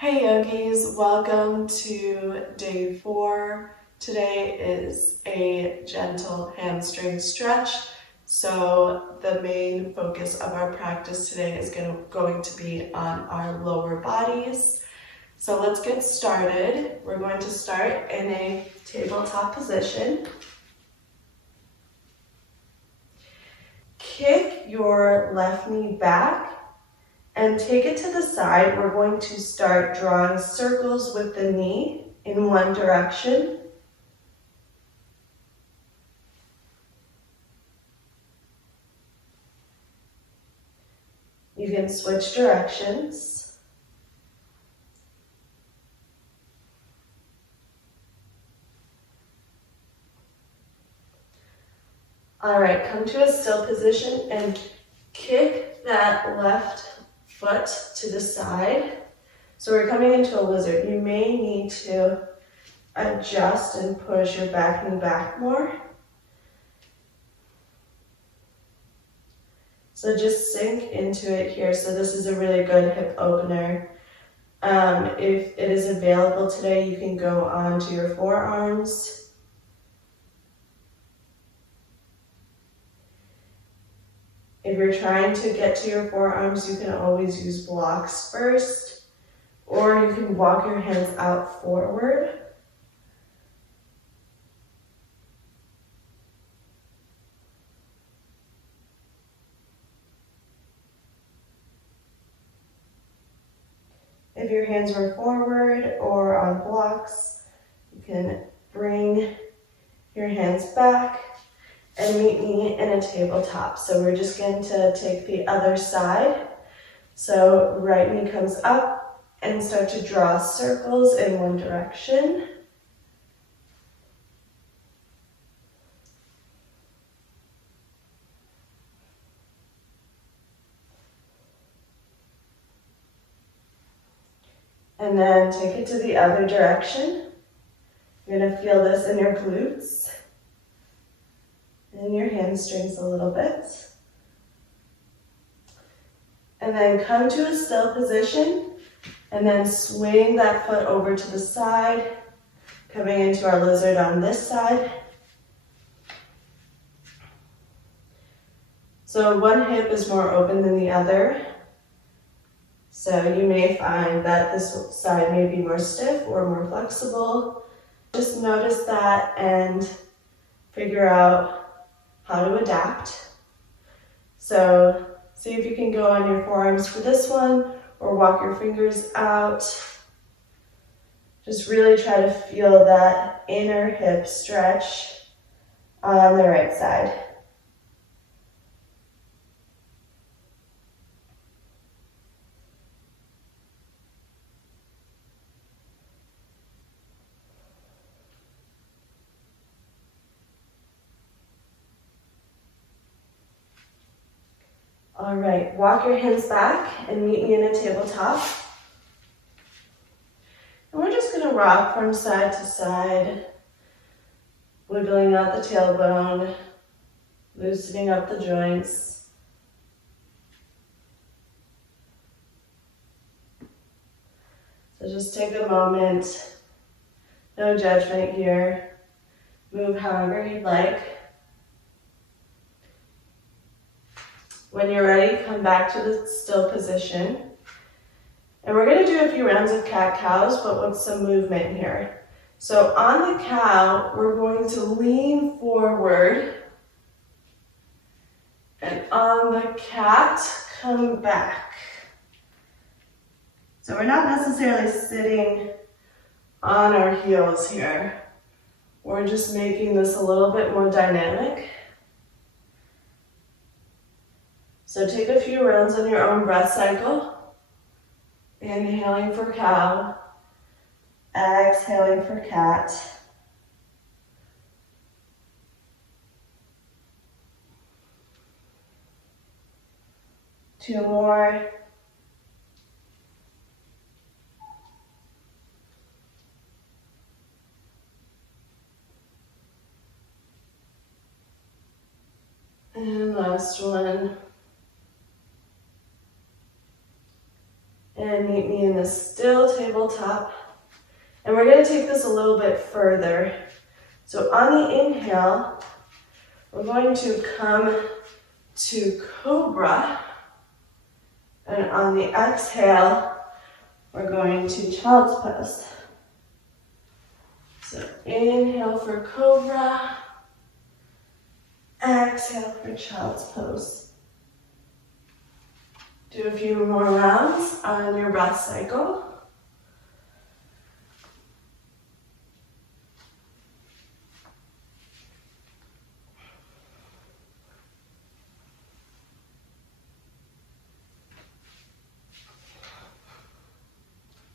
Hey yogis, welcome to day 4. Today is a gentle hamstring stretch. So the main focus of our practice today is going to be on our lower bodies. So let's get started. We're going to start in a tabletop position. Kick your left knee back and take it to the side. We're going to start drawing circles with the knee in one direction. You can switch directions. All right, come to a still position and kick that left foot to the side. So we're coming into a lizard. You may need to adjust and push your back knee back more. So just sink into it here. So this is a really good hip opener. If it is available today, you can go onto your forearms. If you're trying to get to your forearms, you can always use blocks first, or you can walk your hands out forward. If your hands were forward or on blocks, you can bring your hands back and meet me in a tabletop. So we're just going to take the other side. So right knee comes up and start to draw circles in one direction. And then take it to the other direction. You're going to feel this in your glutes and your hamstrings a little bit. And then come to a still position and then swing that foot over to the side, coming into our lizard on this side. So one hip is more open than the other. So you may find that this side may be more stiff or more flexible. Just notice that and figure out how to adapt. So see if you can go on your forearms for this one or walk your fingers out. Just really try to feel that inner hip stretch on the right side. All right, walk your hands back and meet me in a tabletop. And we're just gonna rock from side to side, wiggling out the tailbone, loosening up the joints. So just take a moment, no judgment here. Move however you'd like. When you're ready, come back to the still position. And we're gonna do a few rounds of cat-cows, but with some movement here. So on the cow, we're going to lean forward. And on the cat, come back. So we're not necessarily sitting on our heels here. We're just making this a little bit more dynamic. So take a few rounds on your own breath cycle. Inhaling for cow, exhaling for cat. Two more. And last one. And meet me in a still tabletop. And we're going to take this a little bit further. So on the inhale, we're going to come to cobra. And on the exhale, we're going to child's pose. So inhale for cobra, exhale for child's pose. Do a few more rounds on your breath cycle.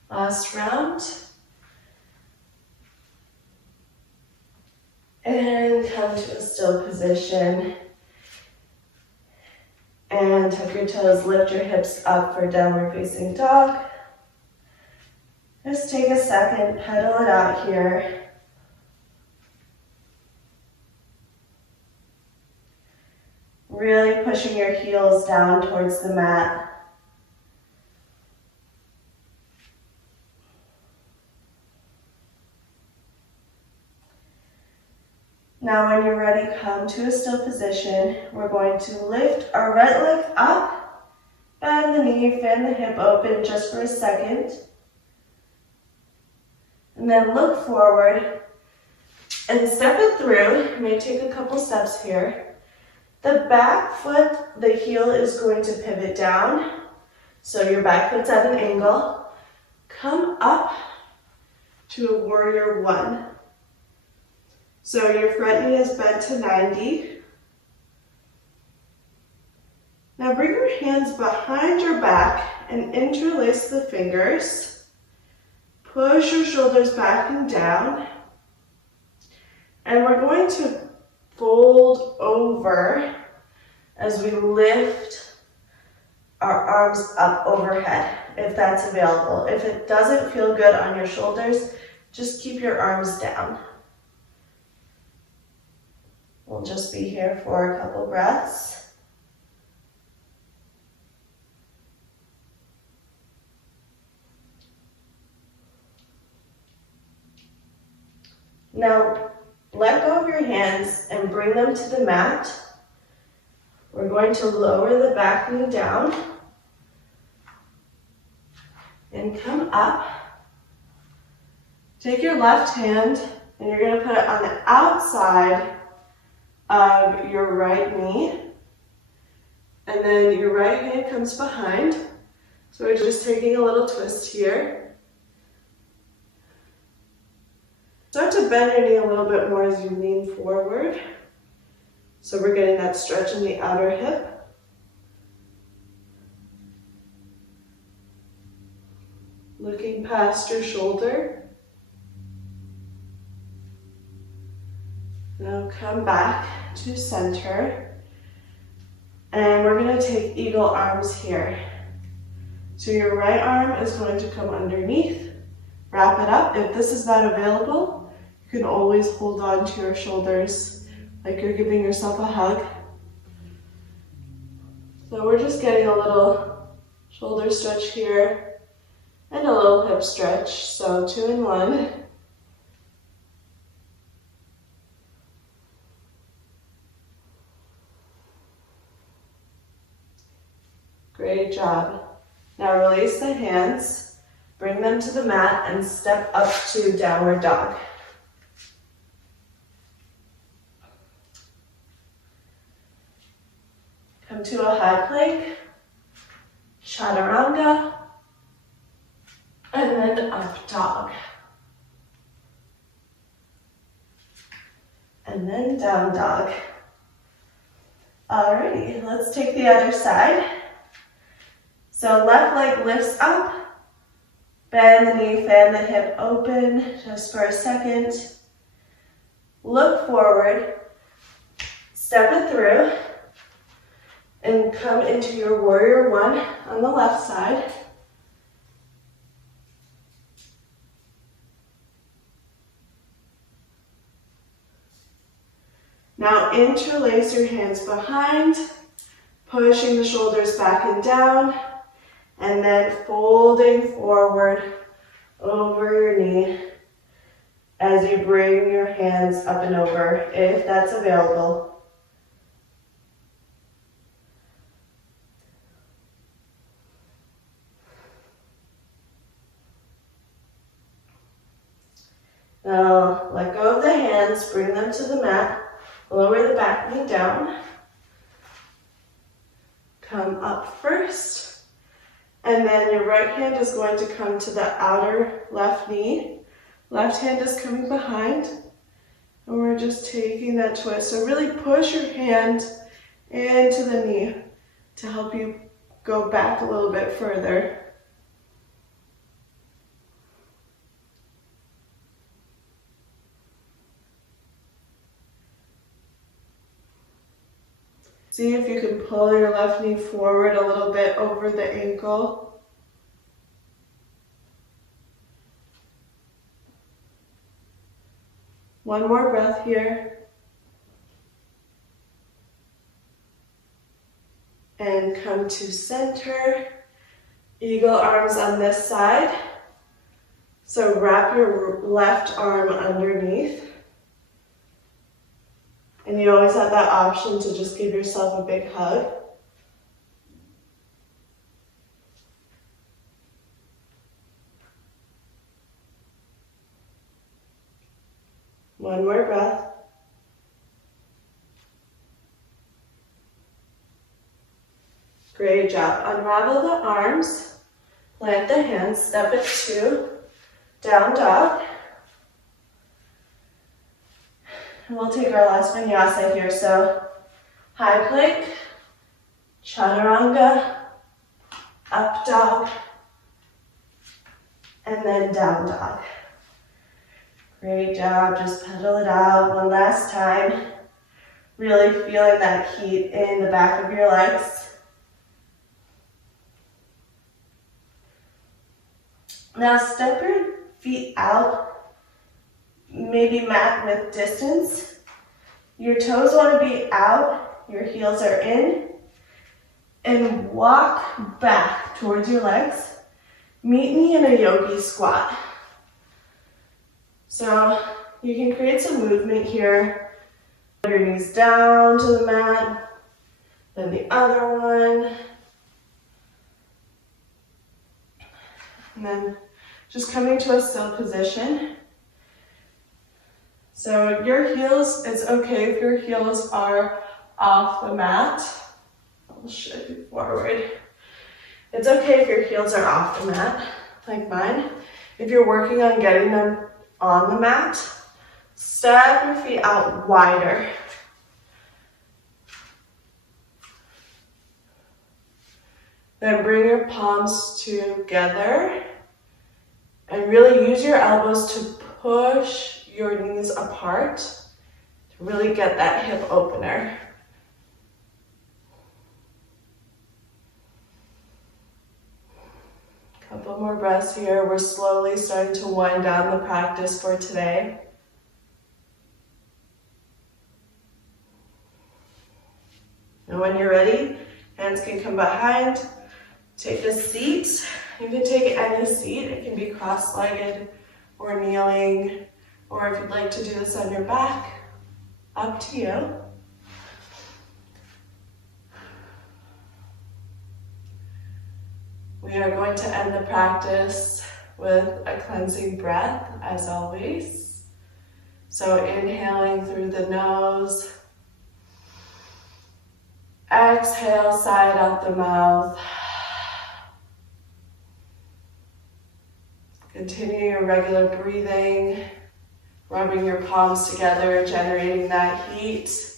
Last round. And come to a still position. And tuck your toes, lift your hips up for downward facing dog. Just take a second, pedal it out here. Really pushing your heels down towards the mat. Now when you're ready, come to a still position. We're going to lift our right leg up, bend the knee, fan the hip open just for a second. And then look forward and step it through. You may take a couple steps here. The back foot, the heel is going to pivot down. So your back foot's at an angle. Come up to a warrior one. So your front knee is bent to 90. Now bring your hands behind your back and interlace the fingers. Push your shoulders back and down. And we're going to fold over as we lift our arms up overhead, if that's available. If it doesn't feel good on your shoulders, just keep your arms down. We'll just be here for a couple breaths. Now, let go of your hands and bring them to the mat. We're going to lower the back knee down and come up. Take your left hand and you're going to put it on the outside of your right knee, and then your right hand comes behind. So we're just taking a little twist here. Start to bend your knee a little bit more as you lean forward. So we're getting that stretch in the outer hip. Looking past your shoulder. Now come back to center, and we're going to take eagle arms here. So your right arm is going to come underneath, wrap it up. If this is not available, you can always hold on to your shoulders like you're giving yourself a hug. So we're just getting a little shoulder stretch here and a little hip stretch, so 2 in 1. Great job. Now release the hands, bring them to the mat, and step up to downward dog. Come to a high plank, chaturanga, and then up dog. And then down dog. Alrighty, let's take the other side. So left leg lifts up, bend the knee, fan the hip open just for a second. Look forward, step it through, and come into your warrior one on the left side. Now interlace your hands behind, pushing the shoulders back and down, And then folding forward over your knee as you bring your hands up and over, if that's available. Now let go of the hands, bring them to the mat, lower the back knee down. Come up first, and then your right hand is going to come to the outer left knee. Left hand is coming behind, and we're just taking that twist. So really push your hand into the knee to help you go back a little bit further. See if you can pull your left knee forward a little bit over the ankle. One more breath here. And come to center. Eagle arms on this side. So wrap your left arm underneath. And you always have that option to just give yourself a big hug. One more breath. Great job. Unravel the arms, plant the hands, step it to down dog. And we'll take our last vinyasa here. So high plank, chaturanga, up dog, and then down dog. Great job. Just pedal it out one last time. Really feeling that heat in the back of your legs. Now step your feet out. Maybe mat with distance. Your toes want to be out, your heels are in, and walk back towards your legs. Meet me in a yogi squat. So you can create some movement here. Your knees down to the mat, then the other one. And then just coming to a still position. So your heels, it's okay if your heels are off the mat. I'll shift you forward. It's okay if your heels are off the mat, like mine. If you're working on getting them on the mat, step your feet out wider. Then bring your palms together and really use your elbows to push your knees apart to really get that hip opener. Couple more breaths here. We're slowly starting to wind down the practice for today. And when you're ready, hands can come behind. Take a seat. You can take any seat. It can be cross-legged or kneeling, or if you'd like to do this on your back, up to you. We are going to end the practice with a cleansing breath, as always. So inhaling through the nose. Exhale, side out the mouth. Continue your regular breathing, rubbing your palms together, generating that heat.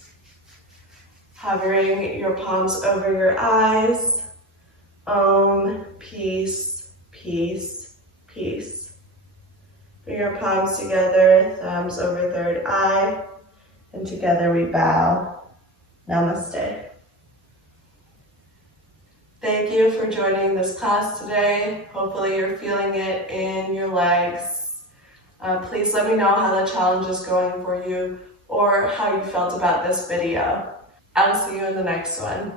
Hovering your palms over your eyes. Om, peace, peace, peace. Bring your palms together, thumbs over third eye, and together we bow. Namaste. Thank you for joining this class today. Hopefully you're feeling it in your legs. Please let me know how the challenge is going for you or how you felt about this video. I'll see you in the next one.